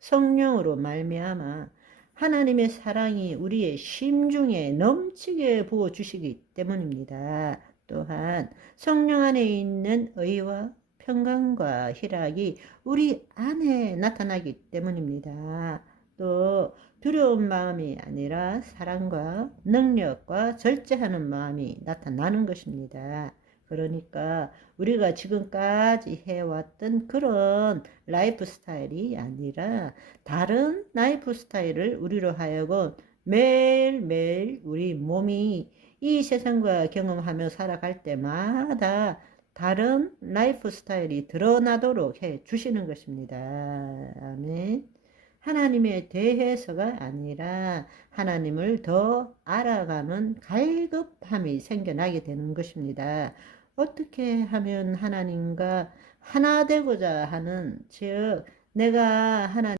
성령으로 말미암아 하나님의 사랑이 우리의 심중에 넘치게 부어 주시기 때문입니다. 또한 성령 안에 있는 의와 평강과 희락이 우리 안에 나타나기 때문입니다. 또 두려운 마음이 아니라 사랑과 능력과 절제하는 마음이 나타나는 것입니다. 그러니까 우리가 지금까지 해왔던 그런 라이프 스타일이 아니라 다른 라이프 스타일을 우리로 하여금 매일매일 우리 몸이 이 세상과 경험하며 살아갈 때마다 다른 라이프 스타일이 드러나도록 해 주시는 것입니다. 아멘. 하나님에 대해서가 아니라 하나님을 더 알아가는 갈급함이 생겨나게 되는 것입니다. 어떻게 하면 하나님과 하나 되고자 하는 즉 내가 하나님